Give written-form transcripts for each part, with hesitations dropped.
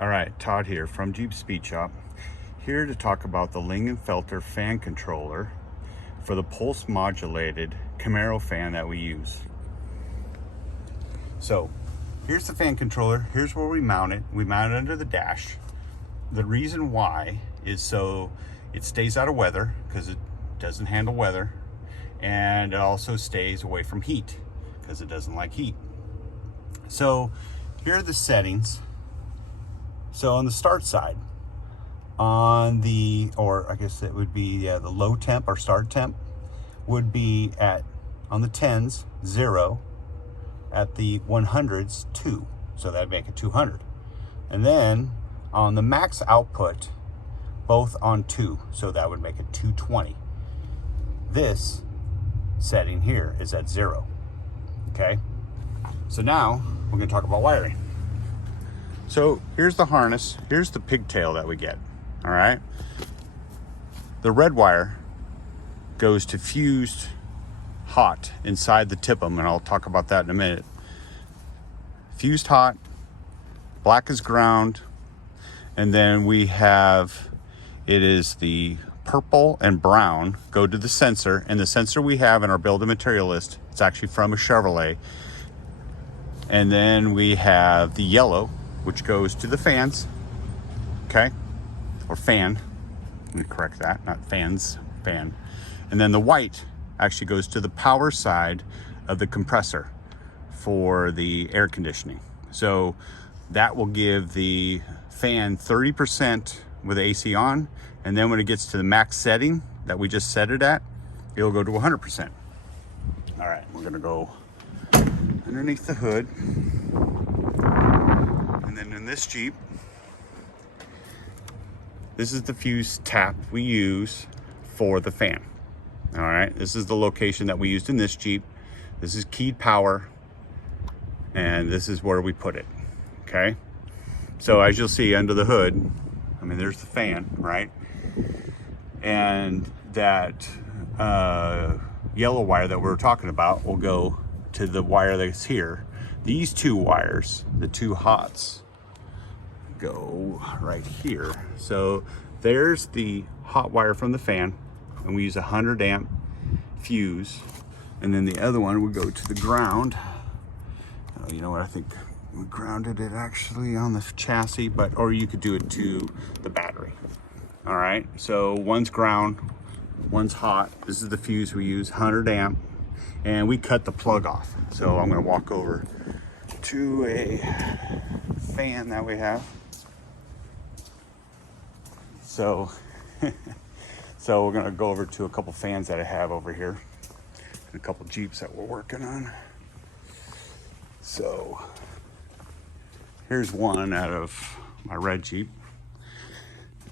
All right, Todd here from Jeep Speed Shop, here to talk about the Lingenfelter fan controller for the pulse modulated Camaro fan that we use. So here's the fan controller. Here's where we mount it. We mount it under the dash. The reason why is so it stays out of weather, because it doesn't handle weather, and it also stays away from heat because it doesn't like heat. So here are the settings. So on the start side, on the, or I guess it would be the low temp or start temp would be at, on the 10s, 0, at the 100s, 2. So that'd make it 200. And then on the max output, both on 2. So that would make it 220. This setting here is at 0. Okay. So now we're going to talk about wiring. So here's the harness, here's the pigtail that we get, all right? The red wire goes to fused hot inside the TIPM, and I'll talk about that in a minute. Fused hot, black is ground, and then we have, it is the purple and brown go to the sensor, and the sensor we have in our bill of material list, it's actually from a Chevrolet. And then we have the yellow, which goes to the fans, okay? Or fan, let me correct that, not fans, fan. And then the white actually goes to the power side of the compressor for the air conditioning. So that will give the fan 30% with the AC on, and then when it gets to the max setting that we just set it at, it'll go to 100%. All right, we're gonna go underneath the hood. And then in this Jeep, this is the fuse tap we use for the fan. All right, this is the location that we used in this Jeep. This is keyed power, and this is where we put it, okay? So as you'll see under the hood, I mean, there's the fan, right? And that yellow wire that we're talking about will go to the wire that's here. These two wires, the two hots, go right here. So there's the hot wire from the fan, and we use a 100 amp fuse. And then the other one would go to the ground. Oh, you know what, I think we grounded it actually on the chassis, but, or you could do it to the battery. All right, so one's ground, one's hot. This is the fuse we use, 100 amp, and we cut the plug off. So I'm gonna walk over to a fan that we have. So, so we're gonna go over to a couple fans that I have over here, and a couple Jeeps that we're working on. So here's one out of my red Jeep.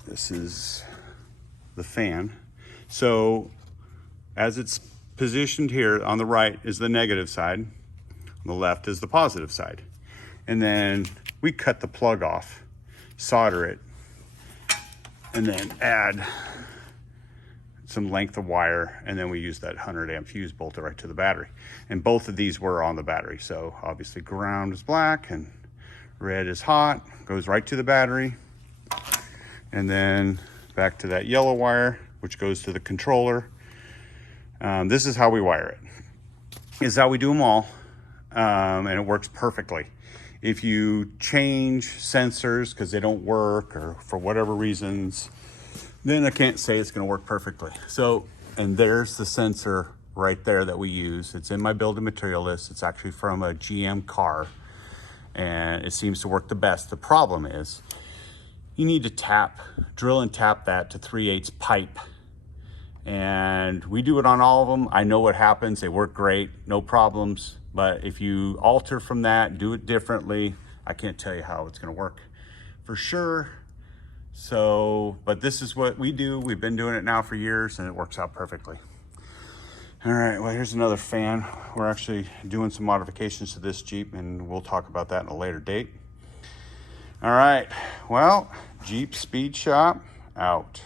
This is the fan. So as it's positioned here, on the right is the negative side, on the left is the positive side. And then we cut the plug off, solder it, and then add some length of wire, and then we use that 100 amp fuse bolted right to the battery. And both of these were on the battery. So obviously ground is black and red is hot, goes right to the battery. And then back to that yellow wire, which goes to the controller. This is how we wire it. This is how we do them all, and it works perfectly. If you change sensors because they don't work or for whatever reasons, then I can't say it's going to work perfectly. So, and there's the sensor right there that we use. It's in my build of material list. It's actually from a GM car, and it seems to work the best. The problem is you need to drill and tap that to 3/8 pipe. And we do it on all of them. I know what happens. They work great, no problems. But if you alter from that, do it differently, I can't tell you how it's gonna work for sure. So, but this is what we do. We've been doing it now for years, and it works out perfectly. All right, well, here's another fan. We're actually doing some modifications to this Jeep, and we'll talk about that in a later date. All right, well, Jeep Speed Shop out.